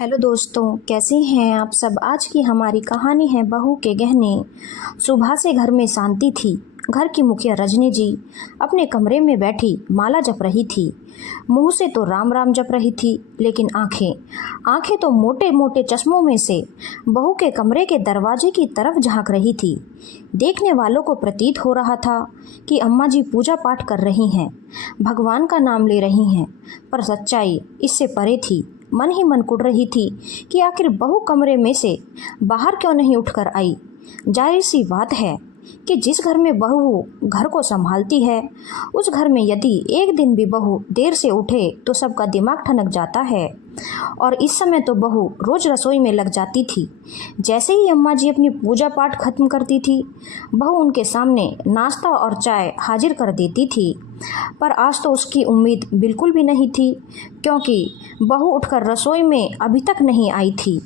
Hello दोस्तों, कैसे हैं आप सब। आज की हमारी कहानी है बहू के गहने। सुबह से घर में शांति थी। घर की मुखिया रजनी जी अपने कमरे में बैठी माला जप रही थी। मुंह से तो राम राम जप रही थी, लेकिन आंखें आंखें तो मोटे मोटे चश्मों में से बहू के कमरे के दरवाजे की तरफ झांक रही थी। देखने वालों को प्रतीत हो रहा था कि अम्मा जी पूजा पाठ कर रही हैं, भगवान का नाम ले रही हैं, पर सच्चाई इससे परे थी। मन ही मन कुढ़ रही थी कि आखिर बहू कमरे में से बाहर क्यों नहीं उठकर आई। जाहिर सी बात है कि जिस घर में बहू घर को संभालती है, उस घर में यदि एक दिन भी बहू देर से उठे तो सबका दिमाग ठनक जाता है। और इस समय तो बहू रोज रसोई में लग जाती थी। जैसे ही अम्मा जी अपनी पूजा पाठ खत्म करती थी, बहू उनके सामने नाश्ता और चाय हाजिर कर देती थी। पर आज तो उसकी उम्मीद बिल्कुल भी नहीं थी, क्योंकि बहू उठकर रसोई में अभी तक नहीं आई थी।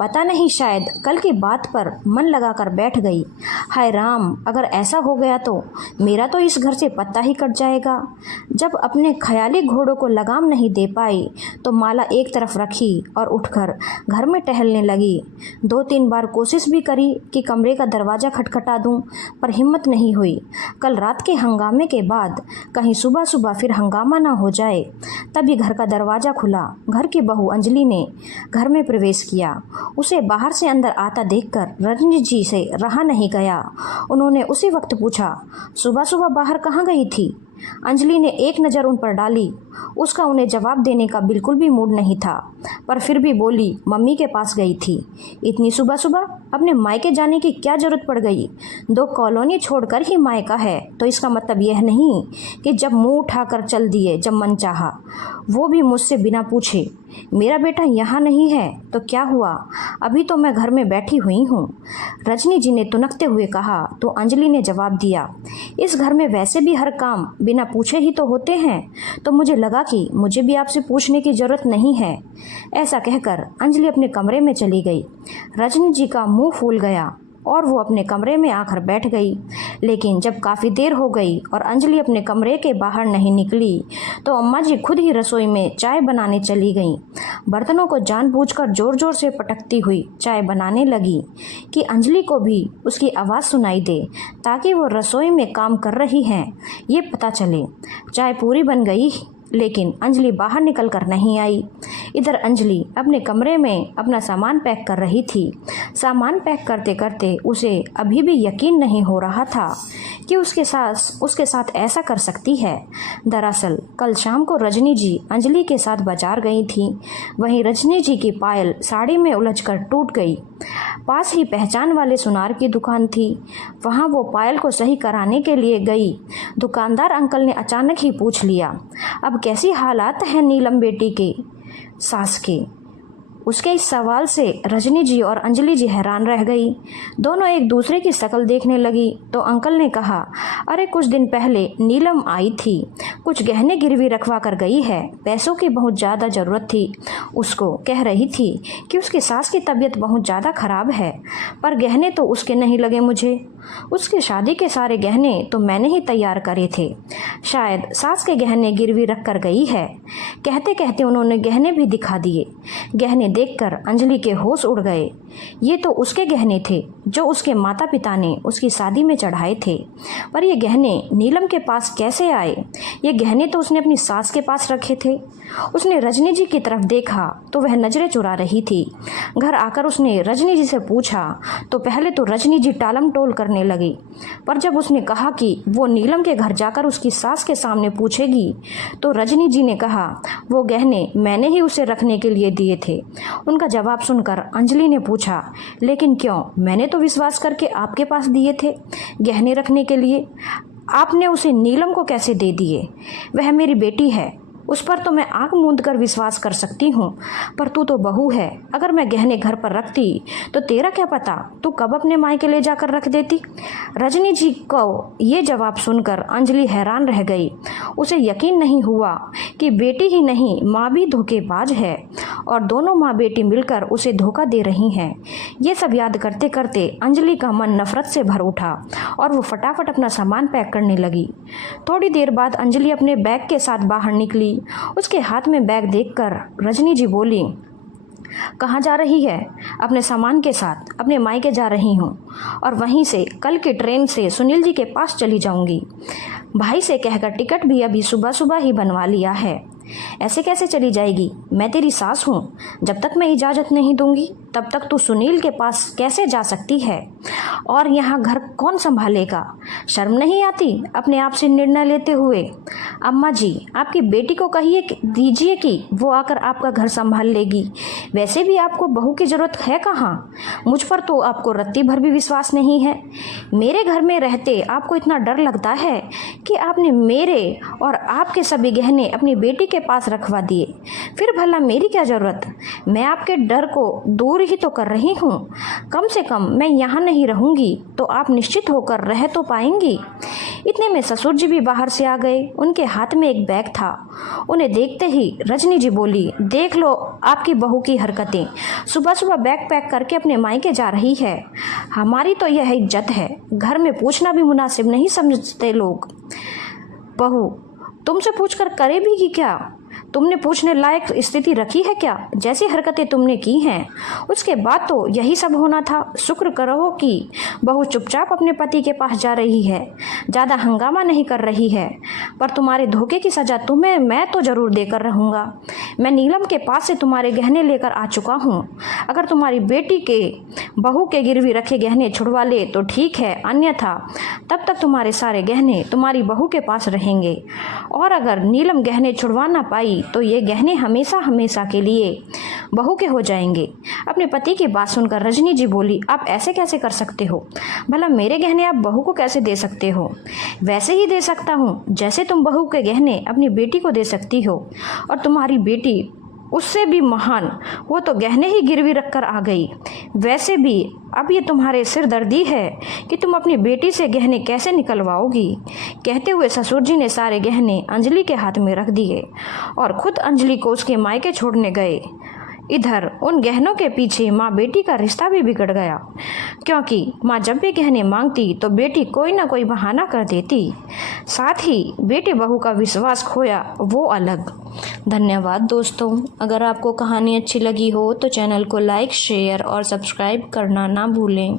पता नहीं, शायद कल की बात पर मन लगाकर बैठ गई। हाय राम, अगर ऐसा हो गया तो मेरा तो इस घर से पत्ता ही कट जाएगा। जब अपने ख्याली घोड़ों को लगाम नहीं दे पाई तो माला एक तरफ रखी और उठकर घर में टहलने लगी। 2-3 बार कोशिश भी करी कि कमरे का दरवाज़ा खटखटा दूं, पर हिम्मत नहीं हुई। कल रात के हंगामे के बाद कहीं सुबह सुबह फिर हंगामा ना हो जाए। तभी घर का दरवाज़ा खुला। घर की बहू अंजलि ने घर में प्रवेश किया। उसे बाहर से अंदर आता देखकर रजनी जी से रहा नहीं गया। उन्होंने उसी वक्त पूछा, सुबह सुबह बाहर कहाँ गई थी। अंजलि ने एक नज़र उन पर डाली। उसका उन्हें जवाब देने का बिल्कुल भी मूड नहीं था, पर फिर भी बोली, मम्मी के पास गई थी। इतनी सुबह सुबह अपने मायके जाने की क्या जरूरत पड़ गई। 2 कॉलोनी छोड़कर ही मायका है, तो इसका मतलब यह नहीं कि जब मुंह उठाकर चल दिए जब मन चाहा, वो भी मुझसे बिना पूछे। मेरा बेटा यहाँ नहीं है तो क्या हुआ, अभी तो मैं घर में बैठी हुई हूँ। रजनी जी ने तुनकते हुए कहा तो अंजलि ने जवाब दिया, इस घर में वैसे भी हर काम बिना पूछे ही तो होते हैं, तो मुझे लगा कि मुझे भी आपसे पूछने की ज़रूरत नहीं है। ऐसा कहकर अंजलि अपने कमरे में चली गई। रजनी जी का मुंह फूल गया और वो अपने कमरे में आकर बैठ गई। लेकिन जब काफ़ी देर हो गई और अंजलि अपने कमरे के बाहर नहीं निकली, तो अम्मा जी खुद ही रसोई में चाय बनाने चली गईं। बर्तनों को जानबूझकर ज़ोर ज़ोर से पटकती हुई चाय बनाने लगी कि अंजलि को भी उसकी आवाज़ सुनाई दे, ताकि वो रसोई में काम कर रही हैं ये पता चले। चाय पूरी बन गई, लेकिन अंजलि बाहर निकल कर नहीं आई। इधर अंजलि अपने कमरे में अपना सामान पैक कर रही थी। सामान पैक करते करते उसे अभी भी यकीन नहीं हो रहा था कि उसके साथ ऐसा कर सकती है। दरअसल कल शाम को रजनी जी अंजलि के साथ बाजार गई थी। वहीं रजनी जी की पायल साड़ी में उलझकर टूट गई। पास ही पहचान वाले सुनार की दुकान थी। वहां वो पायल को सही कराने के लिए गई। दुकानदार अंकल ने अचानक ही पूछ लिया, अब कैसी हालात हैं नीलम बेटी के सास के। उसके इस सवाल से रजनी जी और अंजलि जी हैरान रह गई। दोनों एक दूसरे की शक्ल देखने लगी तो अंकल ने कहा, अरे कुछ दिन पहले नीलम आई थी, कुछ गहने गिरवी रखवा कर गई है, पैसों की बहुत ज़्यादा ज़रूरत थी उसको। कह रही थी कि उसकी सास की तबीयत बहुत ज़्यादा ख़राब है, पर गहने तो उसके नहीं लगे मुझे। उसकी शादी के सारे गहने तो मैंने ही तैयार करे थे, शायद सास के गहने गिरवी रख कर गई है। कहते कहते उन्होंने गहने भी दिखा दिए। गहने देखकर अंजलि के होश उड़ गए। ये तो उसके गहने थे जो उसके माता पिता ने उसकी शादी में चढ़ाए थे, पर ये गहने नीलम के पास कैसे आए। ये गहने तो उसने अपनी सास के पास रखे थे। उसने रजनी जी की तरफ देखा तो वह नजरें चुरा रही थी। घर आकर उसने रजनी जी से पूछा तो पहले तो रजनी जी टालम टोल करने लगी, पर जब उसने कहा कि वो नीलम के घर जाकर उसकी सास के सामने पूछेगी, तो रजनी जी ने कहा, वो गहने मैंने ही उसे रखने के लिए दिए थे। उनका जवाब सुनकर अंजलि ने पूछा, लेकिन क्यों, मैंने तो विश्वास करके आपके पास दिए थे गहने रखने के लिए, आपने उसे नीलम को कैसे दे दिए। वह मेरी बेटी है, उस पर तो मैं आंख मूंद कर विश्वास कर सकती हूँ, पर तू तो बहू है। अगर मैं गहने घर पर रखती तो तेरा क्या पता तू कब अपने मायके ले जाकर रख देती। रजनी जी को ये जवाब सुनकर अंजलि हैरान रह गई। उसे यकीन नहीं हुआ कि बेटी ही नहीं, माँ भी धोखेबाज है और दोनों माँ बेटी मिलकर उसे धोखा दे रही हैं। ये सब याद करते करते अंजलि का मन नफरत से भर उठा और वो फटाफट अपना सामान पैक करने लगी। थोड़ी देर बाद अंजलि अपने बैग के साथ बाहर निकली। उसके हाथ में बैग देखकर रजनी जी बोली, कहाँ जा रही है? अपने सामान के साथ अपने मायके जा रही हूँ और वहीं से कल की ट्रेन से सुनील जी के पास चली जाऊँगी। भाई से कहकर टिकट भी अभी सुबह सुबह ही बनवा लिया है। ऐसे कैसे चली जाएगी? मैं तेरी सास हूँ, जब तक मैं इजाज़त नहीं दूंगी तब तक तू सुनील के पास कैसे जा सकती है? और यहाँ घर कौन संभालेगा? शर्म नहीं आती अपने आप से निर्णय लेते हुए? अम्मा जी, आपकी बेटी को दीजिए कि वो आकर आपका घर संभाल लेगी। वैसे भी आपको बहू की ज़रूरत है कहाँ? मुझ पर तो आपको रत्ती भर भी विश्वास नहीं है। मेरे घर में रहते आपको इतना डर लगता है कि आपने मेरे और आपके सभी गहने अपनी बेटी के पास रखवा दिए। फिर भला मेरी क्या ज़रूरत? मैं आपके डर को दूर ही तो कर रही हूँ। कम से कम मैं यहाँ नहीं रहूँगी तो आप निश्चित होकर रह तो पाएंगी। इतने में ससुर जी भी बाहर से आ गए। उनके हाथ में एक बैग था। उन्हें देखते ही रजनी जी बोली, देख लो आपकी बहू की हरकतें, सुबह सुबह बैग पैक करके अपने मायके जा रही है। हमारी तो यह इज्जत है, घर में पूछना भी मुनासिब नहीं समझते लोग। बहू, तुमसे पूछकर करे भी कि क्या? तुमने पूछने लायक स्थिति रखी है क्या? जैसी हरकतें तुमने की हैं उसके बाद तो यही सब होना था। शुक्र करो कि बहू चुपचाप अपने पति के पास जा रही है, ज़्यादा हंगामा नहीं कर रही है। पर तुम्हारे धोखे की सज़ा तुम्हें मैं तो ज़रूर देकर रहूँगा। मैं नीलम के पास से तुम्हारे गहने लेकर आ चुका हूँ। अगर तुम्हारी बेटी के बहू के गिरवी रखे गहने छुड़वा ले तो ठीक है, अन्यथा तब तक तुम्हारे सारे गहने तुम्हारी बहू के पास रहेंगे। और अगर नीलम गहने छुड़वा ना पाई तो ये गहने हमेशा हमेशा के लिए बहू के हो जाएंगे। अपने पति की बात सुनकर रजनी जी बोली, आप ऐसे कैसे कर सकते हो? भला मेरे गहने आप बहू को कैसे दे सकते हो? वैसे ही दे सकता हूँ जैसे तुम बहू के गहने अपनी बेटी को दे सकती हो। और तुम्हारी बेटी उससे भी महान, वो तो गहने ही गिरवी रखकर आ गई। वैसे भी अब ये तुम्हारे सिर दर्दी है कि तुम अपनी बेटी से गहने कैसे निकलवाओगी। कहते हुए ससुर जी ने सारे गहने अंजलि के हाथ में रख दिए और खुद अंजलि को उसके मायके छोड़ने गए। इधर उन गहनों के पीछे माँ बेटी का रिश्ता भी बिगड़ गया, क्योंकि माँ जब भी गहने मांगती तो बेटी कोई ना कोई बहाना कर देती। साथ ही बेटी बहू का विश्वास खोया वो अलग। धन्यवाद दोस्तों। अगर आपको कहानी अच्छी लगी हो तो चैनल को लाइक, शेयर और सब्सक्राइब करना ना भूलें।